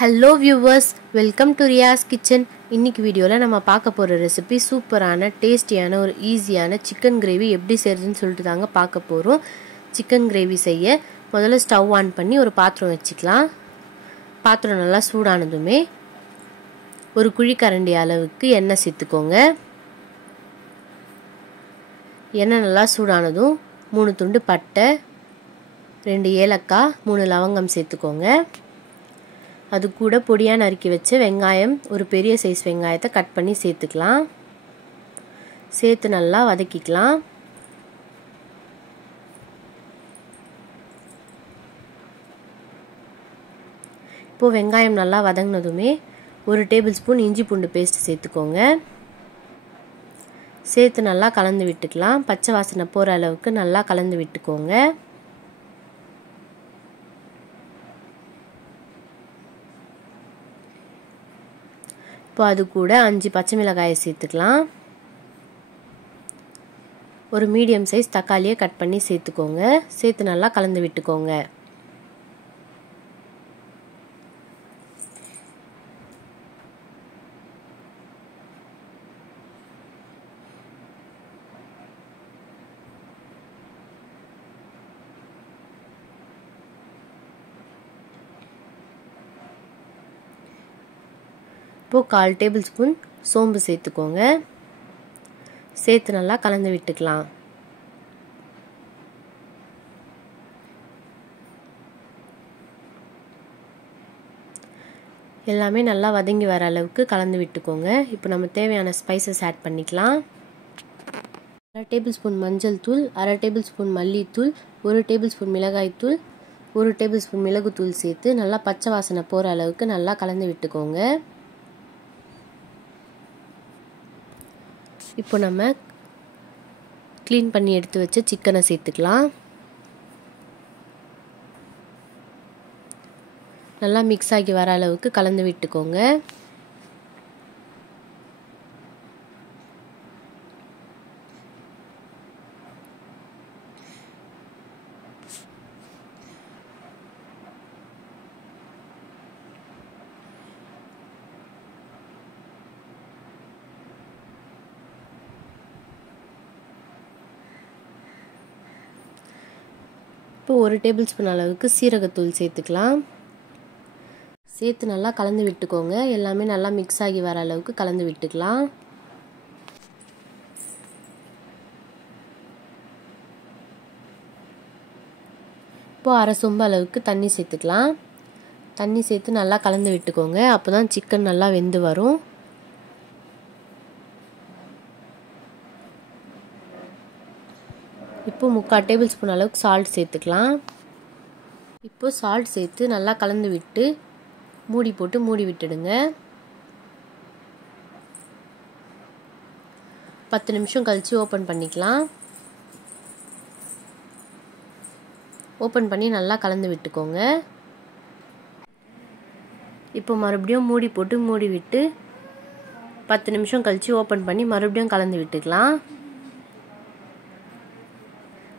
Hello viewers, welcome to Riya's Kitchen. இன்னைக்கு வீடியோல நம்ம பார்க்க போற ரெசிபி சூப்பரான டேஸ்டியான ஒரு ஈஸியான சிக்கன் கிரேவி எப்படி செய்யறதுன்னு சொல்லிட்டு தாங்க பார்க்க போறோம். சிக்கன் கிரேவி செய்ய முதல்ல ஸ்டவ் ஆன் பண்ணி ஒரு பாத்திரம் வச்சுக்கலாம். பாத்திரம் நல்லா சூடானதுமே ஒரு குழிக்கரண்டி அளவுக்கு எண்ணெய் சேர்த்துக்கோங்க. எண்ணெய் நல்லா சூடானதும் 3 துண்டு பட்டை, 2 ஏலக்காய், 3 லவங்கம் சேர்த்துக்கோங்க. அது கூட பொடியா நறுக்கி வச்ச வெங்காயம், ஒரு பெரிய சைஸ் வெங்காயத்தை கட் பண்ணி சேர்த்துக்கலாம். சேர்த்து நல்லா வதக்கிக்கலாம். இப்போ வெங்காயம் நல்லா வதங்கினதுமே 1 டேபிள் ஸ்பூன் இஞ்சி பூண்டு பேஸ்ட் சேர்த்துக்கோங்க. சேர்த்து நல்லா கலந்து விட்டுக்கலாம். பச்சை வாசனை போற அளவுக்கு நல்லா கலந்து விட்டுக்கோங்க. இப்போ அது கூட 5 பச்சை மிளகாயை சேர்த்துக்கலாம். ஒரு மீடியம் சைஸ் தக்காளியை கட் பண்ணி சேர்த்துக்கோங்க. சேர்த்து நல்லா கலந்து விட்டுக்கோங்க. இப்போ 1/4 டேபிள் ஸ்பூன் சோம்பு சேர்த்துக்கோங்க. சேர்த்து நல்லா கலந்து விட்டுக்கலாம். எல்லாமே நல்லா வதங்கி வர அளவுக்கு கலந்து விட்டுக்கோங்க. இப்போ நம்ம தேவையான ஸ்பைசஸ் ஆட் பண்ணிக்கலாம். 1/2 டேபிள் ஸ்பூன் மஞ்சள் தூள், 1/2 டேபிள் ஸ்பூன் மல்லித்தூள், 1 டேபிள் ஸ்பூன் மிளகாய் தூள், 1 டேபிள் ஸ்பூன் மிளகுத்தூள் சேர்த்து நல்லா பச்சை வாசனை போகிற அளவுக்கு நல்லா கலந்து விட்டுக்கோங்க. இப்போ நம்ம க்ளீன் பண்ணி எடுத்து வச்ச சிக்கனை சேர்த்துக்கலாம். நல்லா மிக்ஸ் ஆகி வர அளவுக்கு கலந்து விட்டுக்கோங்க. இப்போ 1 டேபிள் ஸ்பூன் அளவுக்கு சீரகத்தூள் சேர்த்துக்கலாம். சேர்த்து நல்லா கலந்து விட்டுக்கோங்க. எல்லாமே நல்லா மிக்ஸ் ஆகி வர அளவுக்கு கலந்து விட்டுக்கலாம். இப்போ 1/2 சொம்பு அளவுக்கு தண்ணி சேர்த்துக்கலாம். தண்ணி சேர்த்து நல்லா கலந்து விட்டுக்கோங்க. அப்போதான் சிக்கன் நல்லா வெந்து வரும். இப்போ 3/4 டேபிள் ஸ்பூன் அளவுக்கு சால்ட் சேர்த்துக்கலாம். இப்போ சால்ட் சேர்த்து நல்லா கலந்து விட்டு மூடி போட்டு மூடி விட்டுடுங்க. 10 நிமிஷம் கழிச்சு ஓப்பன் பண்ணிக்கலாம். ஓப்பன் பண்ணி நல்லா கலந்து விட்டுக்கோங்க. இப்போ மறுபடியும் மூடி போட்டு மூடி விட்டு 10 நிமிஷம் கழிச்சு ஓப்பன் பண்ணி மறுபடியும் கலந்து விட்டுக்கலாம்.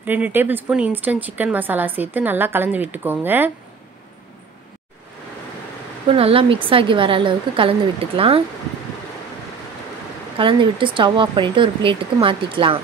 2 table spoon instant chicken masala சேர்த்து நல்லா கலந்து விட்டுக்கோங்க. இப்போ நல்லா மிக்ஸ் ஆகி வர அளவுக்கு கலந்து விட்டுக்கலாம். கலந்து விட்டு ஸ்டவ் ஆஃப் பண்ணிவிட்டு ஒரு பிளேட்டுக்கு மாற்றிக்கலாம்.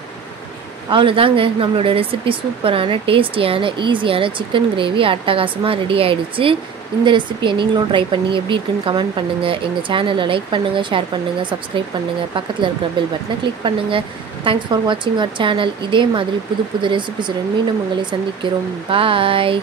அவ்வளோதாங்க, நம்மளோட ரெசிபி சூப்பரான டேஸ்டியான ஈஸியான சிக்கன் கிரேவி அட்டகாசமாக ரெடி ஆகிடுச்சு. இந்த ரெசிபியை நீங்களும் ட்ரை பண்ணி எப்படி இருக்குன்னு கமெண்ட் பண்ணுங்கள். எங்கள் சேனலை லைக் பண்ணுங்கள், ஷேர் பண்ணுங்கள், சப்ஸ்கிரைப் பண்ணுங்கள், பக்கத்தில் இருக்கிற பெல் பட்டனை கிளிக் பண்ணுங்கள். தேங்க்ஸ் ஃபார் வாட்சிங் அவர் சேனல். இதே மாதிரி புது புது ரெசிபிஸுடன் மீண்டும் உங்களை சந்திக்கிறோம். பாய்.